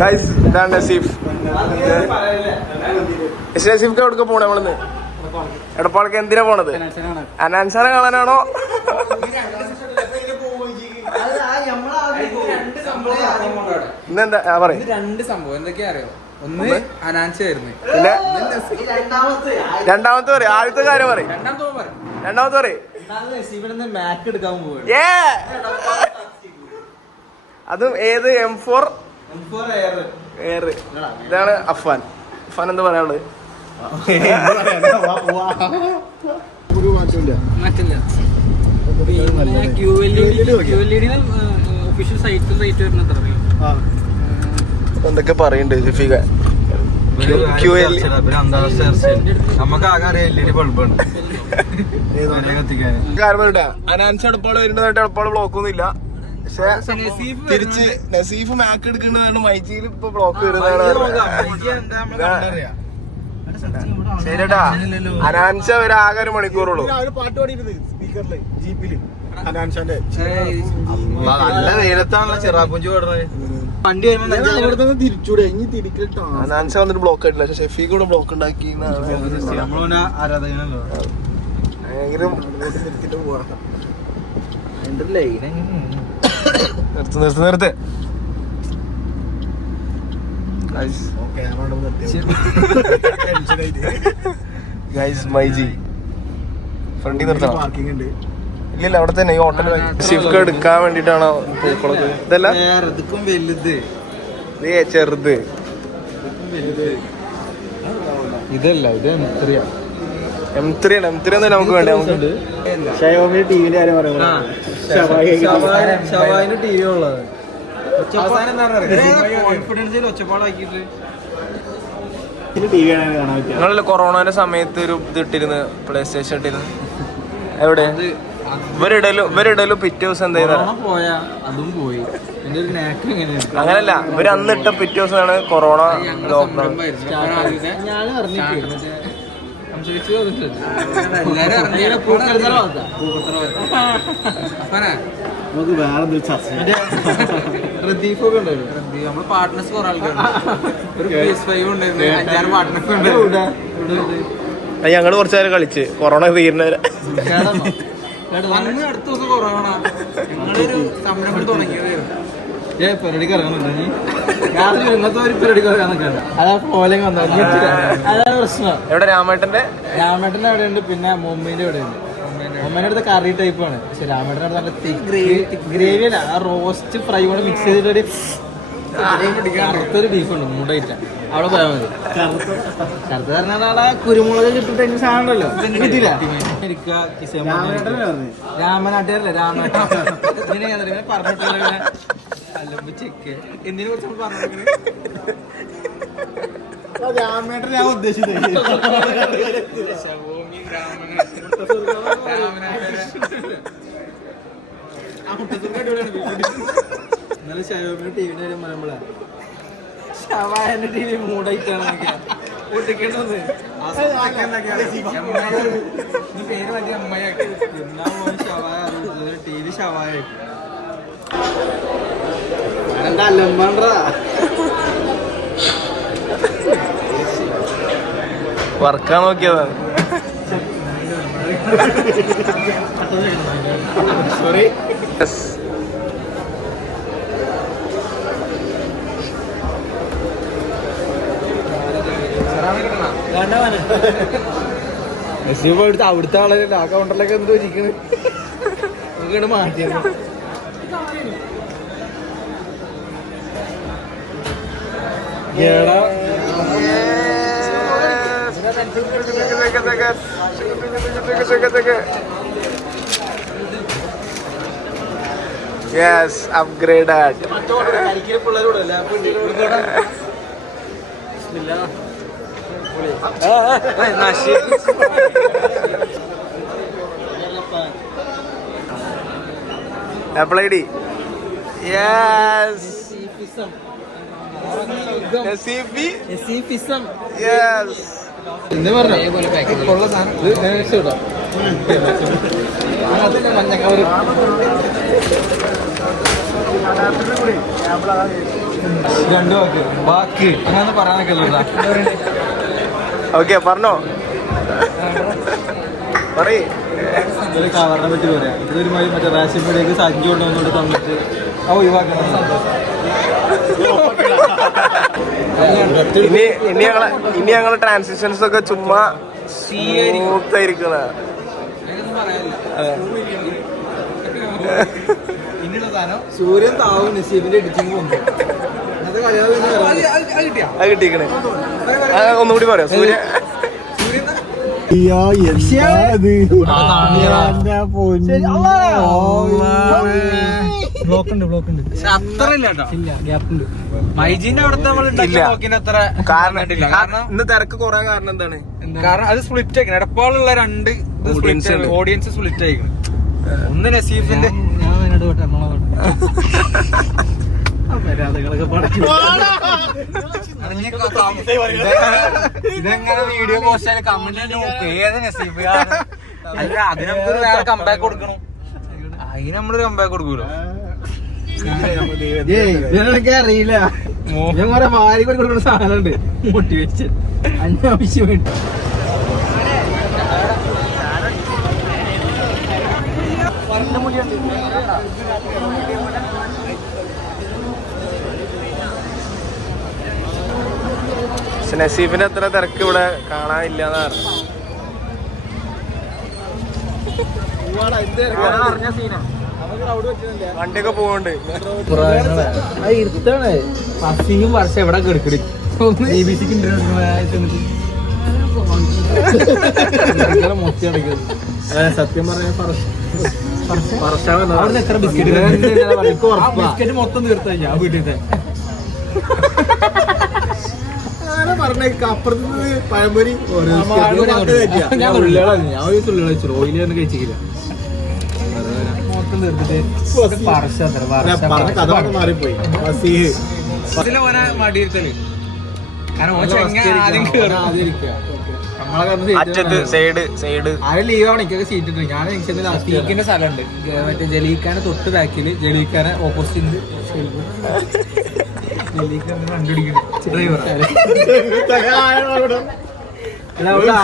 Guys ഇതാണ് നസീഫ്. നസീഫ്ക്ക് എവിടെ പോണേ നമ്മളിന്ന്? എടപ്പാളക്ക് എന്തിനാ പോണത്? അനാൻസാറെ കാണാനാണോ? ഇന്നെന്താ? പറയും. ഇത് രണ്ട് സംഭവം. എന്തൊക്കെയാ അറിയോ? ഒന്ന് അനാൻസായിരുന്നു പിന്നെ? രണ്ടാമത്തെ പറയും. ആദ്യത്തെ കാര്യം പറയും. രണ്ടാമത്തെ പറയും. മാക്ക് എടുക്കാൻ പോവുക അതും ഏത്? എം ഫോർ ഇതാണ് അഫാൻ അഫാൻ എന്താ പറയാനുള്ളത്? എന്തൊക്കെ പറയണ്ട് ഷഫീഖ? അനാൻസ് എടപ്പാൾ വരുന്നതായിട്ട് എടപ്പാൾ ബ്ലോക്കൊന്നും ഇല്ല. തിരിച്ച് നസീഫ് മാക്ക് എടുക്കുന്നതാണ് മൈജിയിൽ ഇപ്പൊ ബ്ലോക്ക് വരുന്നതാണ്. ശരിട്ടാ അനാൻഷ ഒരു ആകെ ഒരു മണിക്കൂറുള്ളൂ. പാട്ട് പാടിയിരുന്നത് സ്പീക്കറിൽ ജീപ്പിൽ. അനാൻഷന്റെ. നല്ല വെയിലത്താണല്ലോ ചെറാപ്പുഞ്ചി ഓടുന്നത് വണ്ടി വരുമ്പോ തിരിച്ചൂടെ. ഇനി തിരിക്കട്ടോ അനാൻഷ വന്നിട്ട് ബ്ലോക്ക് ആയിട്ടില്ല പക്ഷെ ഷെഫീഖ് കൂടെ ബ്ലോക്ക് ഉണ്ടാക്കി ആരാധകനല്ലോ. ഭയങ്കര നിർത്തിട്ട് പോവാ. അതിന്റെ ലൈൻ നിർത്ത് നിർത്ത് നിർത്ത്. Guys myG. ഫ്രണ്ടിൽ നിർത്തണം? പാർക്കിംഗ് ഉണ്ട്. ഇല്ലില്ല അവിടെ തന്നെ ഈ ഹോട്ടൽ ഷിഫ്റ്റ് എടുക്കാൻ വേണ്ടിട്ടാണോ പൂക്കളൊക്കെ ഇതല്ല? വലുത്. ഇത് ചെറുത്. ഇതല്ല ഇത് എത്രയാ എം ത്രീ ആണ്. എം ത്രീ ഒന്നും നമുക്ക് വേണ്ട. നമുക്ക് ഷയോമി ടിവിന്റെ കാര്യം പറയുമ്പോൾ ഷവായിന് ടിവി ഉള്ളത് കോൺഫിഡൻസിൽ ഒച്ചപ്പാടാക്കിയിട്ട്. നിങ്ങളല്ലേ കൊറോണയുടെ സമയത്ത് ഒരു ഇത് ഇട്ടിരുന്നു പ്ലേ സ്റ്റേഷൻ ഇട്ടിരുന്നു? എവിടെ? ഇവരിടലും ഇവരിടലും പിറ്റേ ദിവസം എന്താ ചെയ്താ കൊറോണ പോയാ അതും പോയി. അങ്ങനല്ല ഇവർ അന്ന് ഇട്ട പിറ്റേ ദിവസമാണ് കൊറോണ ലോക്ക്ഡൌൺ നമുക്ക് വേറെ എന്തൊരു ചർച്ച റദീഫൊക്കെ ഉണ്ടായിരുന്നു. നമ്മൾ പാർട്ട്നേഴ്സ് കുറെ ആൾക്കാരുണ്ട് ഒരു പി എസ് ഫൈവ് ഉണ്ടായിരുന്നു. അഞ്ചാറ് പാർട്ട്നേഴ്സ് ഉണ്ടായിരുന്നു ഞങ്ങൾ കുറച്ചു നേരം കളിച്ച്. കൊറോണ തീരുന്ന അന്ന് അടുത്ത ദിവസം കൊറോണ. ഞങ്ങളൊരു സംരംഭം തുടങ്ങിയതായിരുന്നു. ഏ പരിപാടിക്ക് ഇറങ്ങുന്നുണ്ട് രാത്രി ഇന്നത്തെ ഒരു പരിപാടിക്ക് ഇറങ്ങാൻ നിൽക്കണ്ട അതാ പോലെ വന്നു അതാണ് പ്രശ്നം. എവിടെ രാമേട്ടന്റെ രാമേട്ടന്റെ അവിടെ ഉണ്ട് പിന്നെ മുംബൈന്റെ അവിടെ. ഉണ്ട് മുംബൈന്റെ അടുത്ത് കറി ടൈപ്പ് ആണ് പക്ഷെ രാമേട്ടൻ അടുത്ത് നല്ല തിക്ക് ഗ്രേവി അല്ല ആ റോസ്റ്റ് ഫ്രൈ കൂടെ മിക്സ് ചെയ്തിട്ടൊരു കറുത്തൊരു ബീഫ് ഉണ്ട് മൂടായിട്ട്. അവിടെ പോയാൽ മതി. കറുത്ത? പറഞ്ഞാൽ അവിടെ കുരുമുളക് കിട്ടിട്ട് അതിന് സാധനം ഉണ്ടല്ലോ കിട്ടിയില്ല. രാമനാട്ടുകാരല്ലേ രാമനാട്ട ഇങ്ങനെ അല്ലമ്പ് ചെക്ക് എന്തിനെ കുറിച്ച് നമ്മൾ പറഞ്ഞു രാമേട്ടൻ ഞാൻ ഉദ്ദേശിച്ചത്. ശവോമി ഇന്നലെ ഷയോമിയുടെ ടിവിന്റെ കാര്യം പറയുമ്പോഴാ ശവായന്റെ ടി വി മൂടായിട്ടാണ് പൊട്ടിക്കേണ്ടത് നീ പേര് മാറ്റി അമ്മയാക്കി എന്നാ ടി വി അല്ലമ്പാണ്ടാ വർക്കാൻ നോക്കിയതാണ് സോറി അവിടുത്തെ ആളല്ലേ ആ കൗണ്ടറിലൊക്കെ എന്തോ ഇരിക്കണ്. മാറ്റിയത്. എടാ Yes, upgraded. പിള്ളേരോട് ലാപ്പ് സാധനം. രണ്ടു വാക്ക്. വാക്ക് അങ്ങനെ പറയാനൊക്കെ ഓക്കെ പറഞ്ഞോ. പറയ്. ഒരു കവറിനെ പറ്റി പറയാം. ഇതൊരു മറ്റേ റേഷൻ പീടിയേക്ക് സഞ്ചി കൊണ്ടുവന്നോണ്ട് തന്നിട്ട് ആ ഒഴിവാക്കണം സന്തോഷം ഇനി ഇനി ഞങ്ങൾ ഇനി ഞങ്ങൾ ട്രാൻസിഷൻസ് ഒക്കെ ചുമ്മാ സ്മൂത്ത് ആയിരിക്കണ. പിന്നെയുള്ള സാധനം സൂര്യൻ താവും നസീബിന്റെ എഡിറ്റിംഗ് അത് കളിയാതെ അത് കിട്ടിക്കണേ ആ, ഒന്നുകൂടി പറയാം സൂര്യ ബ്ലോക്ക് ഉണ്ട് ബ്ലോക്ക് ഉണ്ട് അത്ര ഇല്ല കേട്ടോ. ഇല്ല ഗ്യാപ്പ് ഉണ്ട് മൈജീന്റെ അവിടുത്തെ നമ്മൾ ഇല്ല. നോക്കിന് അത്ര കാരണം കണ്ടില്ല കാരണം ഇന്ന് തിരക്ക് കാരണം എന്താണ്? കാരണം അത് സ്പ്ലിറ്റ് ആയിക്കണം. എടപ്പാളുള്ള രണ്ട് Audience ഉണ്ട്. ഓഡിയൻസ് സ്പ്ലിറ്റ് ആയിക്കണം. ഒന്ന് നസീഫിന്റെ ഞാൻ വയനാട് പോട്ടെ ഇതെങ്ങനെ വീഡിയോ പോസ്റ്റ് ആയാലും കമന്റ് ഏത് നസീഫ് അല്ല അതിന് നമുക്കൊരു വേറെ കമ്പാക്ക് കൊടുക്കണം. അതിന് നമ്മളൊരു കമ്പാക്ക് കൊടുക്കൂലോ? ഇതിനൊക്കെ അറിയില്ല. ഞാൻ കുറെ വാരി കൊടുക്കുന്ന സാധനമുണ്ട്. മോട്ടിവേഷൻ അന്യാവശ്യമായിട്ട് പക്ഷെ നസീഫിന്റെ അത്ര തിരക്ക് ഇവിടെ കാണാനില്ല എന്നാ വണ്ടിയൊക്കെ പോകുന്നുണ്ട് ഇരുത്താണ്. പസിയും വർഷം എവിടെ കെടുക്കടി സത്യം ബിസ്ക്കറ്റ് മൊത്തം തീർത്ത ഞാൻ വീട്ടിൽ അപ്പുറത്ത് പഴംപൊരി ഞാൻ ഉള്ളികളാണ് ഞാൻ ഒരു ഉള്ളികള വെച്ചു ഓയിൽ തന്നെ കഴിച്ചില്ല മാറിപ്പോയി. ഇതിലെ ഓനെ മടിയിരുത്തൽ. കാരണം ഓൻ ചെങ്ങ ആദ്യം നമ്മളെ കാരണം അറ്റത്ത് സൈഡ് സൈഡ്. ആരും ലീവ് ആണ് എനിക്കൊക്കെ സീറ്റ് ഇട്ടു ഞാൻ സ്പീക്കിന്റെ സ്ഥലമുണ്ട്. മറ്റേ ജലീഖാനെ തൊട്ട് ബാക്കിൽ ജലീഖാനെ ഓപ്പോസിറ്റ് ഡ്രൈവർ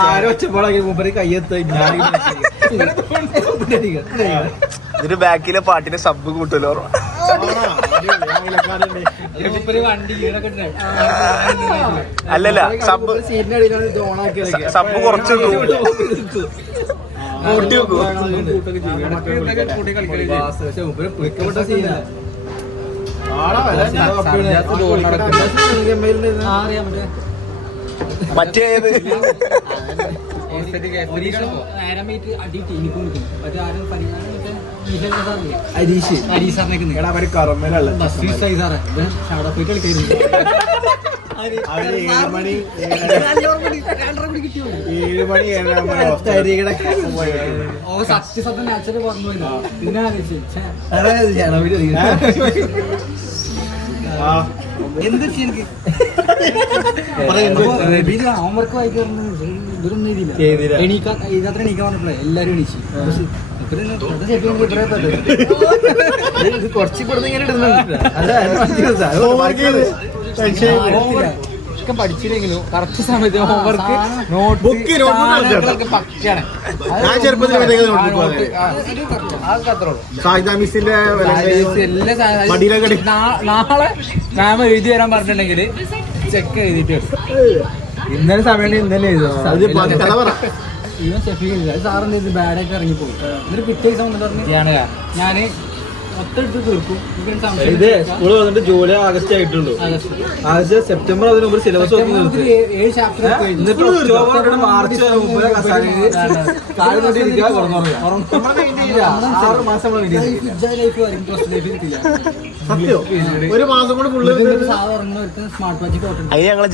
ആരോ ഒച്ചപ്പോളാക്കി മുമ്പേ കയ്യെത്ത ഇതിന് ബാക്കിലെ പാട്ടിന് സബ് കൂട്ടലോ മൂപ്പര് വണ്ടി ഈടൊക്കെ അല്ലല്ല സബ് സബ് കുറച്ച് കൂട്ടി വെക്കൂ കളിക്കപ്പെട്ട സീനാ മറ്റേത് ഹരീഷ് എടാ അവർ ഏഴ് മണി ഏഴ് മണി ഏഴര സത്യസത്യം നാച്ചുറൽ പറഞ്ഞു പിന്നെ എന്ത് ഹോംവർക്ക് വായിക്കാറുണ്ട്. ഇവരൊന്നും ചെയ്തില്ല. എണീക്കാൻ പറഞ്ഞപ്പോഴേ എണീച്ചു. കുറച്ച് ഇവിടുന്ന് ഇങ്ങനെ ഇടുന്നുണ്ട്. ഒക്കെ പഠിച്ചില്ലെങ്കിലും കറക്റ്റ് സമയത്ത് ഹോംവർക്ക് നോട്ട് ഞാൻ ചെറുപ്പത്തിൽ നാളെ മാം എഴുതി വരാൻ പറഞ്ഞിട്ടുണ്ടെങ്കിൽ ചെക്ക് എഴുതിട്ട്. ഇന്നലെ സമയം ഇന്നലെ ഇവൻ ഷെഫീ സാറിന്റെ ഇത് ബാഡായിട്ട് ഇറങ്ങിപ്പോയി. എന്നിട്ട് പിറ്റേ ദിവസം വന്നിട്ട് പറഞ്ഞു ഞാൻ ഇത് സ്കൂൾ വന്നിട്ട് ജൂലൈ ആഗസ്റ്റ് ആയിട്ടുള്ളൂ. ആഗസ്റ്റ്. സെപ്റ്റംബർ അതിന് മുമ്പ് സിലബസ് എന്നിട്ട് ഒക്ടോബർ മാർച്ച് ആറ് മാസം സത്യോ. ഒരു മാസം കൂടെ ഫുള്ള് സ്മാർട്ട് വാച്ച് അതിന് ഞങ്ങളെ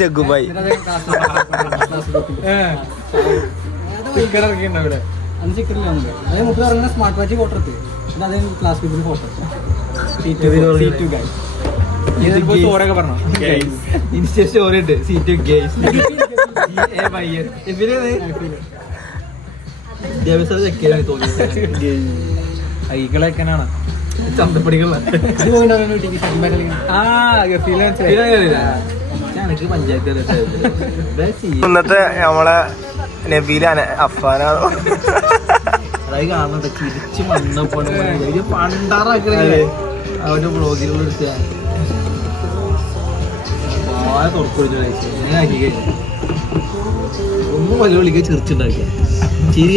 ഇറക്കിയിട്ടുണ്ട് അവിടെ. അന്ന് ചിക്കറില്ല അതായത് മുപ്പത് ഇറങ്ങുന്ന സ്മാർട്ട് വാച്ച് ഫോട്ടോ എടുത്ത്. എന്നിട്ട് അതേ class people photo insta story ഇട്ട് സീറ്റ് ഗേസ് വിദ്യാഭ്യാസം ചെക്ക് ചെയ്യാൻ തോന്നി ഐകളൊക്കെയാണ് ചന്തപ്പടികള ആ ഗഫീല എനിക്ക് പഞ്ചായത്ത്. ഇന്നത്തെ നമ്മളെ നബീല അഫാനാണോ അതായത് പണ്ടാറാക്കണേ. അവന്റെ എടുത്ത ഒന്നും വലിയ വിളിക്കാൻ ചിരിച്ചുണ്ടാക്കിയ ചിരി